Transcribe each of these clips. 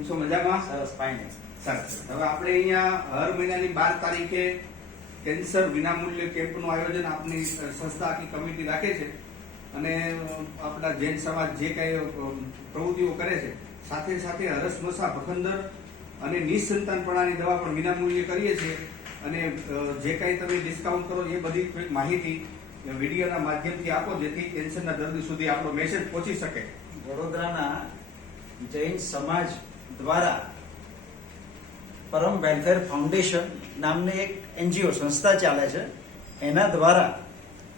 કેમ છો? મજામાં? સરસ, ફાઇન. સરસ. હવે આપણે અહીંયા હર મહિનાની 12 તારીખે કેન્સર વિનામૂલ્ય કેમ્પનું આયોજન આપની સંસ્થા આખી કમિટી રાખે છે અને આપણા જૈન સમાજ જે કંઈ પ્રવૃત્તિઓ કરે છે સાથે સાથે હરસમસા ભખંદર અને નિસંતાનપણાની દવા પણ વિનામૂલ્યે કરીએ છીએ અને જે કંઈ તમે ડિસ્કાઉન્ટ કરો એ બધી થોડીક માહિતી વિડીયોના માધ્યમથી આપો જેથી કેન્સરના દર્દી સુધી આપણો મેસેજ પહોંચી શકે. વડોદરાના જૈન સમાજ દ્વારા પરમ વેલફેર ફાઉન્ડેશન નામની એક NGO સંસ્થા ચાલે છે. એના દ્વારા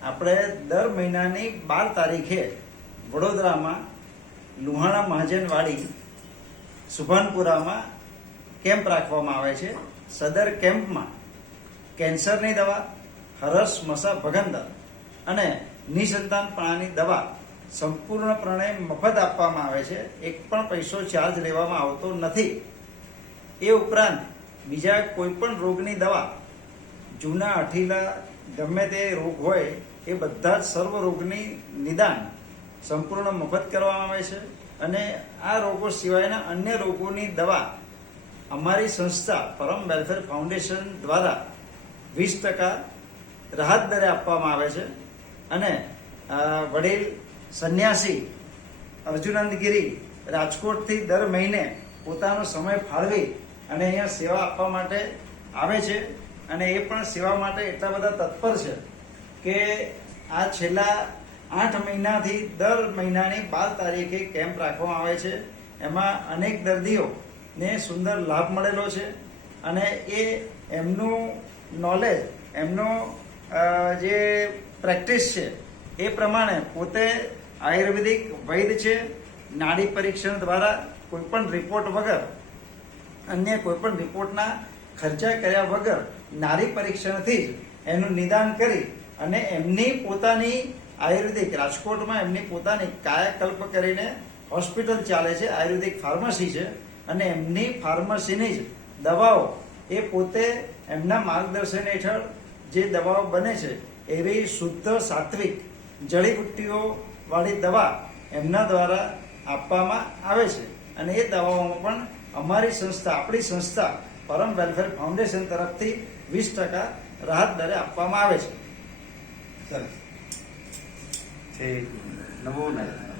આપણે દર મહિનાની 12 તારીખે વડોદરામાં લુહાણા મહાજનવાડી સુભાનપુરામાં કેમ્પ રાખવામાં આવે છે. સદર કેમ્પમાં કેન્સરની દવા, હરસ મસા ભગંદર અને નિસંતાનપણાની દવા સંપૂર્ણપણે મફત આપવામાં આવે છે. એક પણ પૈસો ચાર્જ લેવામાં આવતો નથી. એ ઉપરાંત બીજા કોઈ પણ રોગની દવા, જૂના અઠીલા ગમે તે રોગ હોય એ બધા જ સર્વ રોગની નિદાન સંપૂર્ણ મફત કરવામાં આવે છે અને આ રોગો સિવાયના અન્ય રોગોની દવા અમારી સંસ્થા પરમ વેલફેર ફાઉન્ડેશન દ્વારા 20% રાહત દરે આપવામાં આવે છે. અને વડીલ સંન્યાસી અર્જુનંદ ગિરી રાજકોટથી દર મહિને પોતાનો સમય ફાળવી અને અહીંયા સેવા આપવા માટે આવે છે અને એ પણ સેવા માટે એટલા બધા તત્પર છે કે આ છેલ્લા 8 મહિનાથી દર મહિનાની 12 તારીખે કેમ્પ રાખવામાં આવે છે. એમાં અનેક દર્દીઓને સુંદર લાભ મળેલો છે અને એ એમનું નોલેજ, એમનો જે પ્રેક્ટિસ છે એ પ્રમાણે પોતે આયુર્વેદિક વૈદ્ય છે. નાડી પરીક્ષણ દ્વારા કોઈ પણ રિપોર્ટ વગર, અન્ય કોઈ પણ રિપોર્ટના ખર્ચા કર્યા વગર નાડી પરીક્ષણથી જ એનું નિદાન કરી અને એમની પોતાની આયુર્વેદિક, રાજકોટમાં એમની પોતાની કાયાકલ્પ કરીને હોસ્પિટલ ચાલે છે, આયુર્વેદિક ફાર્મસી છે અને એમની ફાર્મસીની જ દવાઓ એ પોતે એમના માર્ગદર્શન હેઠળ જે દવાઓ બને છે એવી શુદ્ધ સાત્વિક જડીબુટ્ટીઓ વાળી દવા એમના દ્વારા આપવામાં આવે છે અને એ દવાઓમાં પણ અમારી સંસ્થા, આપણી સંસ્થા પરમ વેલફેર ફાઉન્ડેશન તરફથી 20% રાહત દરે આપવામાં આવે છે. સરસ. નમો નારાયણ.